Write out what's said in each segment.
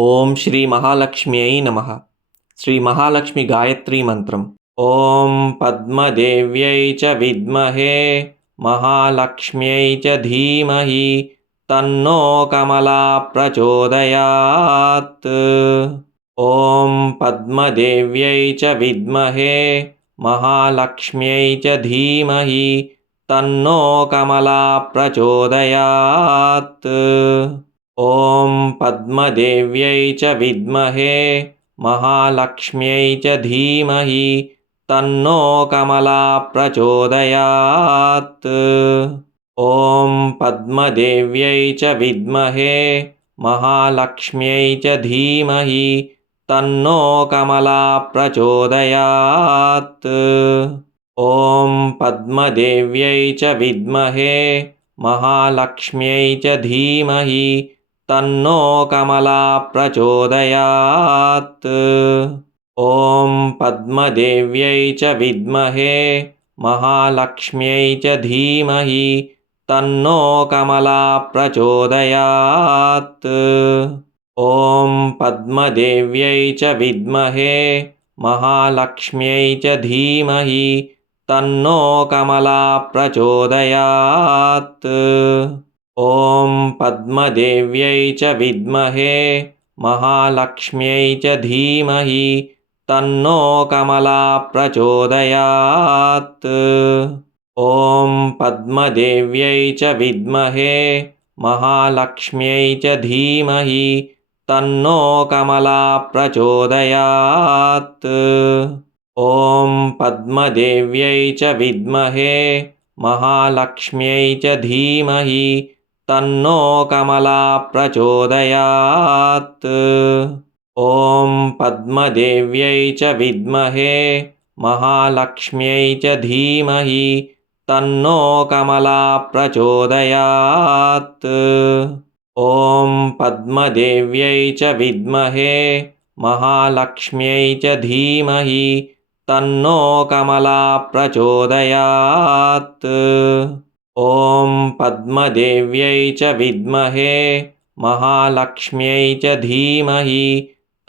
ॐ श्रीमहालक्ष्म्यै नमः। श्रीमहालक्ष्मीगायत्रीमन्त्रम् ॐ पद्मदेव्यै च विद्महे महालक्ष्म्यै च धीमहि तन्नो कमला प्रचोदयात्। ॐ पद्मदेव्यै च विद्महे महालक्ष्म्यै च धीमहि तन्नो कमला प्रचोदयात् ॐ पद्मदेव्यै च विद्महे महालक्ष्म्यै च धीमहि तन्नो कमला प्रचोदयात् ॐ पद्मदेव्यै च विद्महे महालक्ष्म्यै च धीमहि तन्नो कमला प्रचोदयात् ॐ पद्मदेव्यै च विद्महे महालक्ष्म्यै च धीमहि तन्नो कमला प्रचोदयात्। ॐ पद्मदेव्यै च विद्महे महालक्ष्म्यै च धीमहि तन्नो कमला प्रचोदयात्। ॐ पद्मदेव्यै च विद्महे महालक्ष्म्यै च धीमहि तन्नो कमला प्रचोदयात् ॐ पद्मदेव्यै च विद्महे महालक्ष्म्यै च धीमहि तन्नो कमला प्रचोदयात् ॐ पद्मदेव्यै च विद्महे महालक्ष्म्यै च धीमहि तन्नो कमला प्रचोदयात् ॐ पद्मदेव्यै च विद्महे महालक्ष्म्यै च धीमहि तन्नो कमला प्रचोदयात् ॐ पद्मदेव्यै च विद्महे महालक्ष्म्यै च धीमहि तन्नो कमला प्रचोदयात् ॐ पद्मदेव्यै च विद्महे महालक्ष्म्यै च धीमहि तन्नो कमला प्रचोदयात् ॐ पद्मदेव्यै च विद्महे महालक्ष्म्यै च धीमहि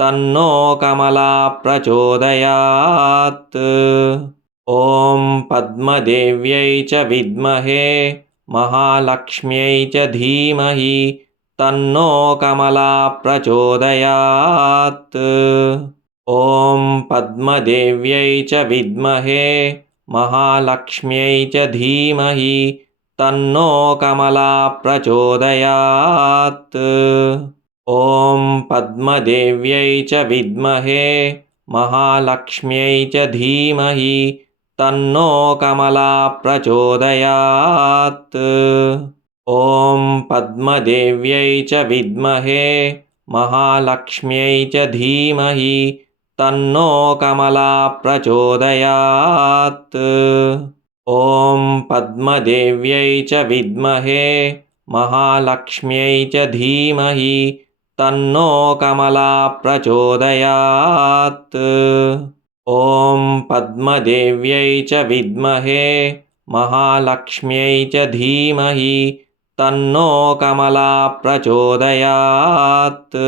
तन्नो कमला प्रचोदयात् ॐ पद्मदेव्यै च विद्महे महालक्ष्म्यै च धीमहि तन्नो कमला प्रचोदयात् ॐ पद्मदेव्यै च विद्महे महालक्ष्म्यै च धीमहि तन्नो कमला प्रचोदयात्। ॐ पद्मदेव्यै च विद्महे महालक्ष्म्यै च धीमहि तन्नो कमला प्रचोदयात्। ॐ पद्मदेव्यै च विद्महे महालक्ष्म्यै च धीमहि तन्नो कमला प्रचोदयात् ॐ पद्मदेव्यै च विद्महे महालक्ष्म्यै च धीमहि तन्नो कमला प्रचोदयात् ॐ पद्मदेव्यै च विद्महे महालक्ष्म्यै च धीमहि तन्नो कमला प्रचोदयात्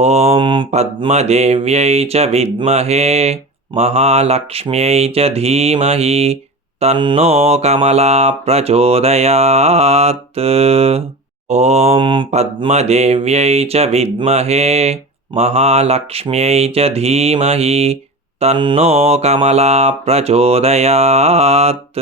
ॐ पद्मदेव्यै च विद्महे महालक्ष्म्यै च धीमहि तन्नो कमला प्रचोदयात्। ॐ पद्मदेव्यै च विद्महे महालक्ष्म्यै च धीमहि तन्नो कमला प्रचोदयात्